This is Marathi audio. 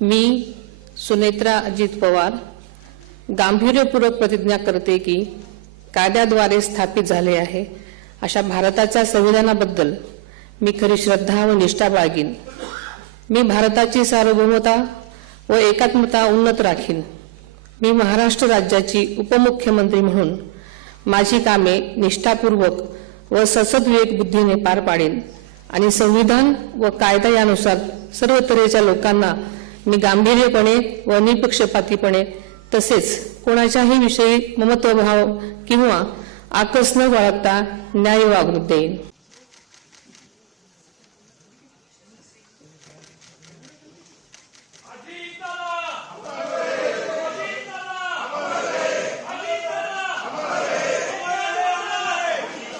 मी सुनेत्रा अजित पवार गांभीर्यपूर्वक प्रतिज्ञा करते की कायद्याद्वारे स्थापित झाले आहे अशा भारताच्या संविधानाबद्दल मी खरी श्रद्धा व निष्ठा बाळगीन। मी भारताची सार्वभौमता व एकात्मता उन्नत राखीन। मी महाराष्ट्र राज्याची उपमुख्यमंत्री म्हणून माझी कामे निष्ठापूर्वक व ससद्विवेक बुद्धीने पार पाडेन आणि संविधान व कायदा यानुसार सर्व तऱ्हेच्या लोकांना मी गांभीर्यपणे व निपक्षपातीपणे तसेच कोणाच्याही विषयी ममत्वभाव किंवा आकस न बाळगता न्याय वागणूक देईन।